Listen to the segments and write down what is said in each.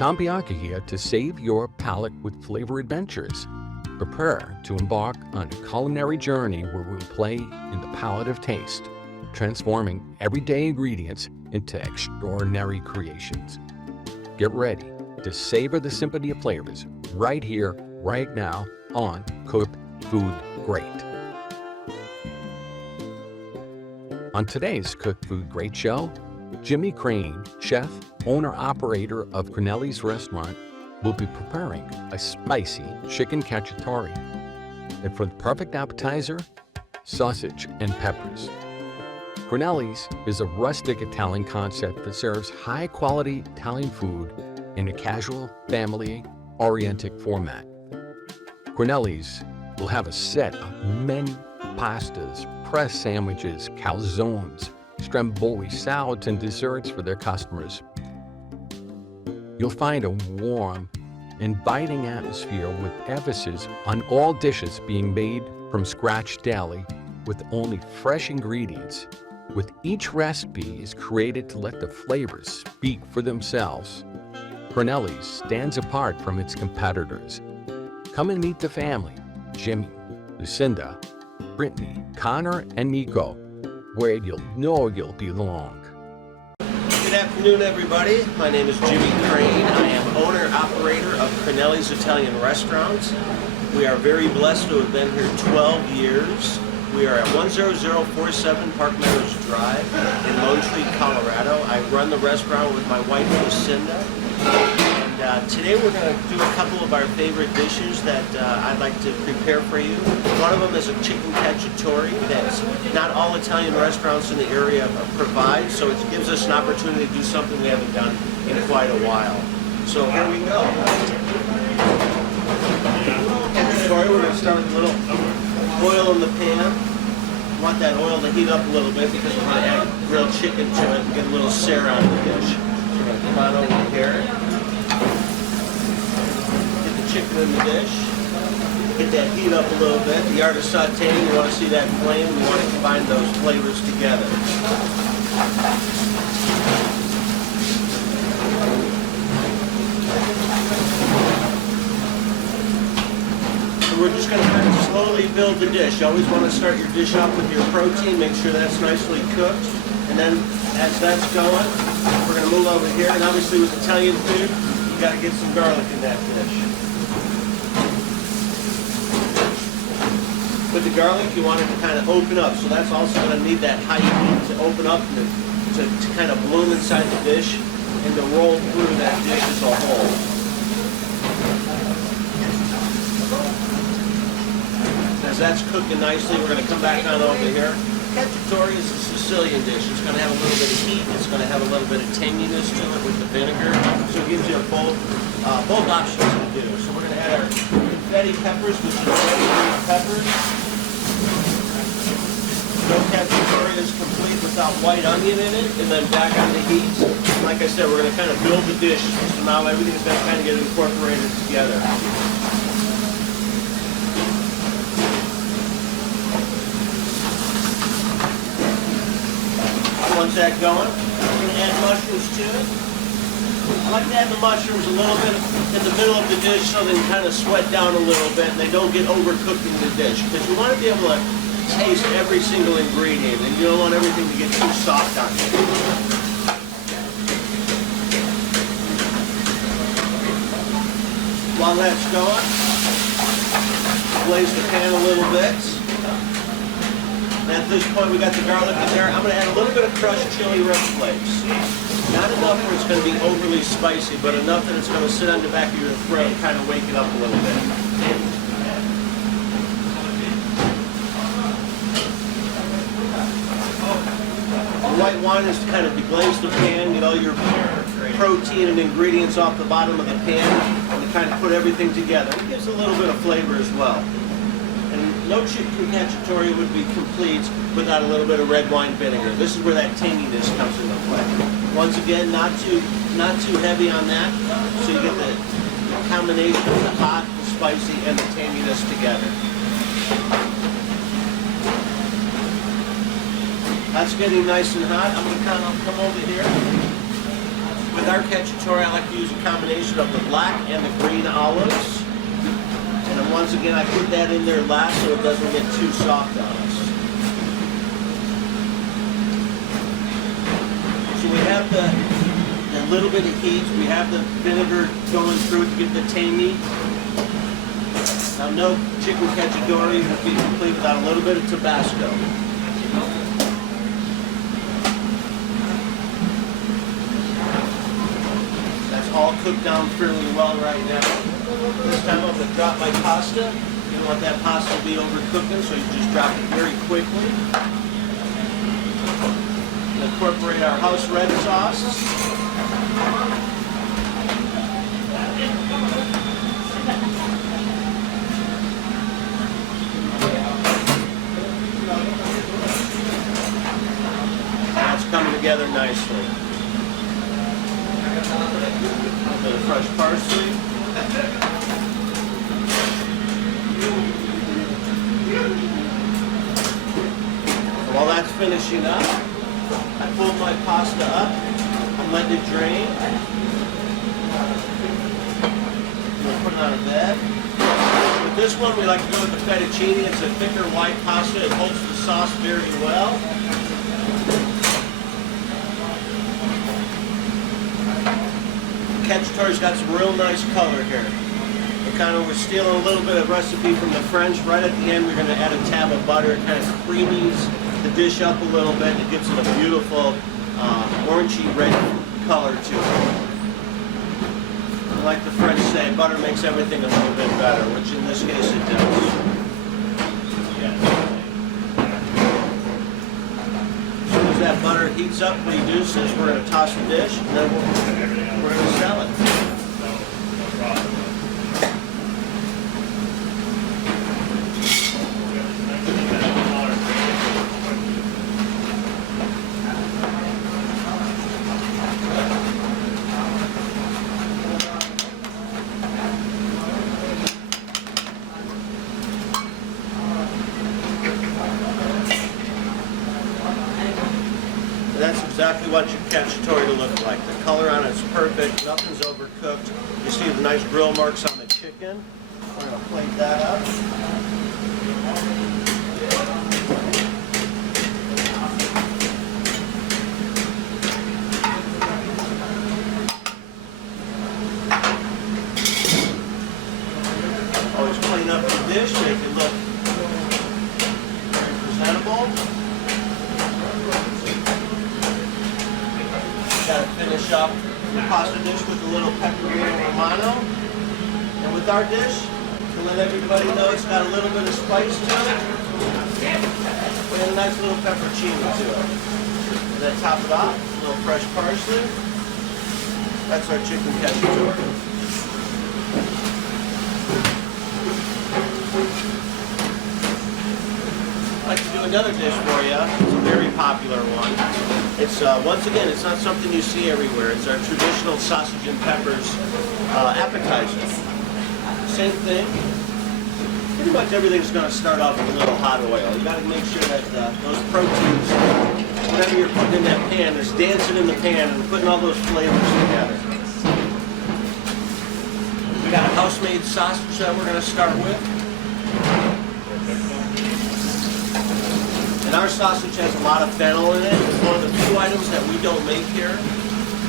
Tom Bianca here to save your palate with flavor adventures. Prepare to embark on a culinary journey where we'll play in the palette of taste, transforming everyday ingredients into extraordinary creations. Get ready to savor the symphony of flavors right here, right now on Cooked Food Great. On today's Cooked Food Great show, Jimmy Crane, chef, owner-operator of Cranelli's restaurant, will be preparing a spicy chicken cacciatore. And for the perfect appetizer, sausage and peppers. Cranelli's is a rustic Italian concept that serves high-quality Italian food in a casual, family-oriented format. Cranelli's will have a set of many pastas, pressed sandwiches, calzones, stromboli, salads, and desserts for their customers. You'll find a warm, inviting atmosphere with emphasis on all dishes being made from scratch daily with only fresh ingredients. With each recipe is created to let the flavors speak for themselves. Cranelli's stands apart from its competitors. Come and meet the family, Jimmy, Lucinda, Brittany, Connor, and Nico, where you'll know you'll belong. Good afternoon, everybody. My name is Jimmy Crane. I am owner-operator of Cranelli's Italian Restaurant. We are very blessed to have been here 12 years. We are at 10047 Park Meadows Drive in Lone Tree, Colorado. I run the restaurant with my wife, Lucinda. And today we're going to do a couple of our favorite dishes that I'd like to prepare for you. One of them is a chicken cacciatore that not all Italian restaurants in the area provide, so it gives us an opportunity to do something we haven't done in quite a while. So here we go. Cacciatore, we're going to start with a little oil in the pan. I want that oil to heat up a little bit because we're going to add grilled chicken to it and get a little sear on the dish. So we're going to come on over here. Chicken in the dish. Get that heat up a little bit. The art of sauteing, you want to see that flame. We want to combine those flavors together. So we're just going to kind of slowly build the dish. You always want to start your dish off with your protein. Make sure that's nicely cooked. And then as that's going, we're going to move over here. And obviously with Italian food, you got to get some garlic in that dish. With the garlic, you want it to kind of open up, so that's also going to need that high heat to open up and to kind of bloom inside the dish and to roll through that dish as a whole. As that's cooking nicely, we're going to come back on over here. Cacciatore is a Sicilian dish. It's going to have a little bit of heat. It's going to have a little bit of tanginess to it with the vinegar, so it gives you both options to do. So we're going to add our confetti peppers, which is ready green peppers. No cacciatore is complete without white onion in it, and then back on the heat. Like I said, we're going to kind of build the dish, so now everything's going to kind of get incorporated together. Once that's going, we're going to add mushrooms to it. I like to add the mushrooms a little bit in the middle of the dish so they kind of sweat down a little bit and they don't get overcooked in the dish. Because you want to be able to taste every single ingredient and you don't want everything to get too soft on you. While that's going, glaze the pan a little bit. And at this point we got the garlic in there. I'm going to add a little bit of crushed chili red flakes. Not enough where it's going to be overly spicy, but enough that it's going to sit on the back of your throat and kind of wake it up a little bit. The white wine is to kind of deglaze the pan, get all your protein and ingredients off the bottom of the pan, and to kind of put everything together. It gives a little bit of flavor as well. And no chicken cacciatore would be complete without a little bit of red wine vinegar. This is where that tanginess comes into play. Once again, not too heavy on that, so you get the combination of the hot, the spicy, and the tanginess together. That's getting nice and hot. I'm going to kind of come over here. With our cacciatore, I like to use a combination of the black and the green olives. And then once again, I put that in there last so it doesn't get too soft on us. So we have a little bit of heat. We have the vinegar going through to get the tangy. Now, no chicken cacciatore would be complete without a little bit of Tabasco. That's all cooked down fairly well right now. This time I'm going to drop my pasta. You don't want that pasta to be overcooking, so you just drop it very quickly. Incorporate our house red sauce. That's coming together nicely. A bit of fresh parsley. While that's finishing up, I pulled my pasta up and let it drain. We'll put it on a bed. With this one, we like to go with the fettuccine. It's a thicker white pasta. It holds the sauce very well. The cacciatore's got some real nice color here. We're stealing a little bit of recipe from the French. Right at the end, we're going to add a tab of butter. It kind of creamies the dish up a little bit. It gives it a beautiful orangey red color to it. And like the French say, butter makes everything a little bit better, which in this case it does. As soon as that butter heats up, reduces, we're going to toss the dish, and then we're going to sell it. That's exactly what your cacciatore to look like. The color on it's perfect, nothing's overcooked. You see the nice grill marks on the chicken. We're going to plate that up. Always clean up the dish, make it look very presentable. Got to finish up the pasta dish with a little pecorino romano. And with our dish, to let everybody know it's got a little bit of spice to it, and a nice little pepperoncino to it. And then top it off, a little fresh parsley. That's our chicken cacciatore. I'd like to do another dish for you. It's a very popular one. It's once again, it's not something you see everywhere. It's our traditional sausage and peppers appetizer. Same thing. Pretty much everything's going to start off with a little hot oil. You got to make sure that those proteins, whatever you're putting in that pan, is dancing in the pan and putting all those flavors together. We got a house-made sausage that we're going to start with. And our sausage has a lot of fennel in it. It's one of the few items that we don't make here.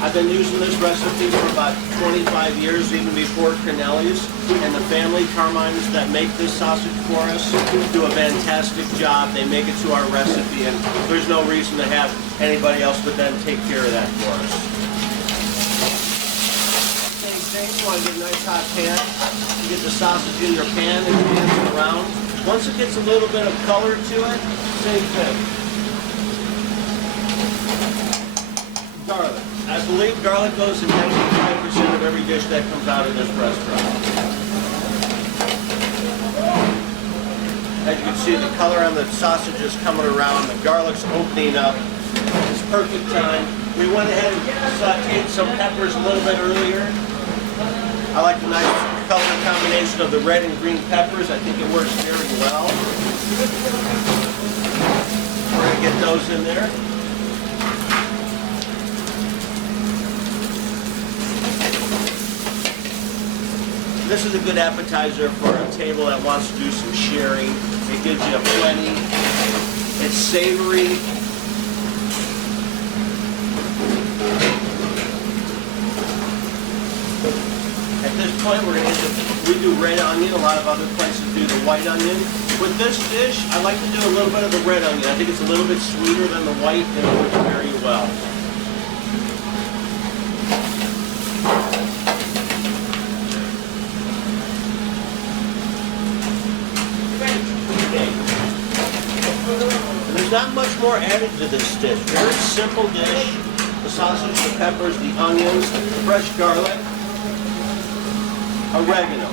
I've been using this recipe for about 25 years, even before Cranelli's. And the family, Carmines, that make this sausage for us do a fantastic job. They make it to our recipe, and there's no reason to have anybody else but them take care of that for us. Same thing, you want to get a nice hot pan. You get the sausage in your pan and dance it around. Once it gets a little bit of color to it, same thing. Garlic. I believe garlic goes in 95% of every dish that comes out of this restaurant. As you can see, the color on the sausage is coming around, the garlic's opening up. It's perfect time. We went ahead and sauteed some peppers a little bit earlier. I like the nice color combination of the red and green peppers. I think it works very well. We're going to get those in there. This is a good appetizer for a table that wants to do some sharing. It gives you plenty. It's savory. At this point, we do red onion. A lot of other places do the white onion. With this dish, I like to do a little bit of the red onion. I think it's a little bit sweeter than the white, and it works very well. And there's not much more added to this dish. Very simple dish. The sausage, the peppers, the onions, fresh garlic, oregano.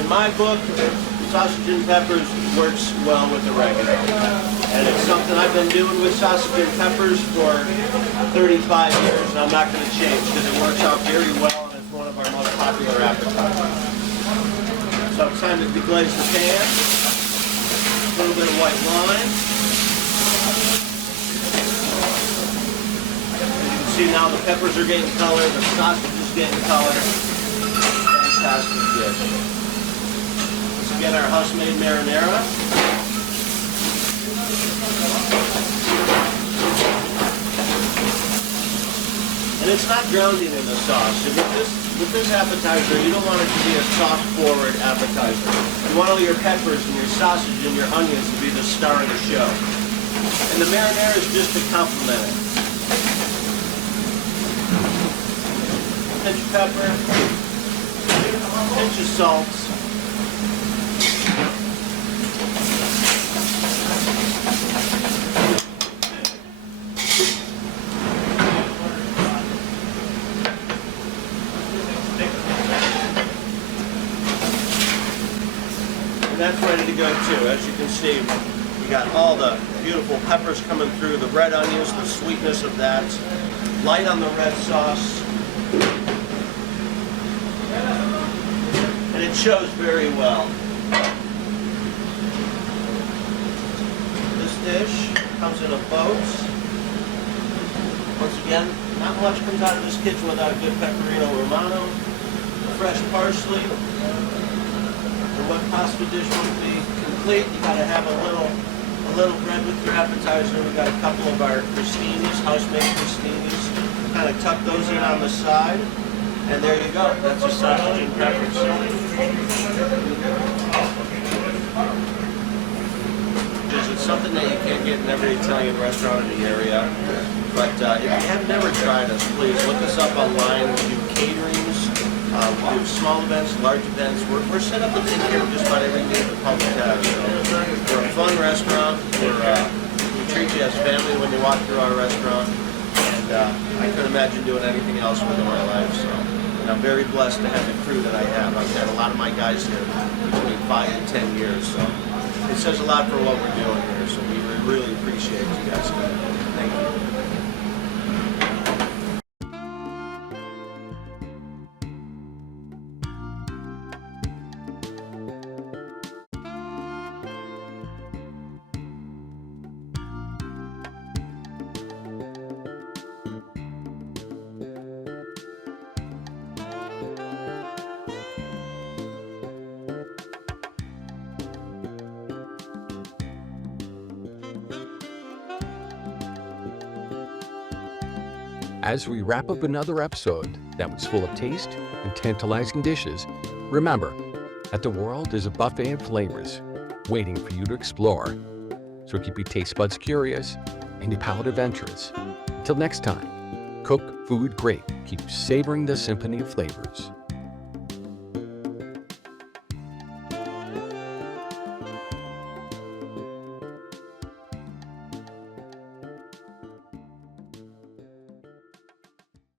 In my book, sausage and peppers works well with oregano. And it's something I've been doing with sausage and peppers for 35 years, and I'm not going to change because it works out very well, and it's one of our most popular appetizers. So it's time to deglaze the pan. A little bit of white wine. As you can see now the peppers are getting color, the sausage is getting color. Fantastic dish. Once again, our house-made marinara. And it's not drowning in the sauce. With this appetizer, you don't want it to be a sauce-forward appetizer. You want all your peppers and your sausage and your onions to be the star of the show. And the marinara is just to complement it. Pinch of pepper, pinch of salt. And that's ready to go too. As you can see, we got all the beautiful peppers coming through, the red onions, the sweetness of that, light on the red sauce. And it shows very well. This dish comes in a boat. Once again, not much comes out of this kitchen without a good pecorino romano, fresh parsley. And what pasta dish would be complete? You gotta have a little bread with your appetizer. We got a couple of our crostinis, house-made crostinis. Kind of tuck those in on the side. And there you go. That's a sausage and peppers. It's something that you can't get in every Italian restaurant in the area. But if you have never tried us, please look us up online. We do caterings. We do small events, large events. We're set up to take care of just about every need the public has. So we're a fun restaurant. We treat you as family when you walk through our restaurant. And I couldn't imagine doing anything else within my life. So. And I'm very blessed to have the crew that I have. I've had a lot of my guys here between 5 and 10 years. So it says a lot for what we're doing here. So we really appreciate you guys. Thank you. As we wrap up another episode that was full of taste and tantalizing dishes, remember that the world is a buffet of flavors waiting for you to explore. So keep your taste buds curious and your palate adventurous. Until next time, cook food great. Keep savoring the symphony of flavors.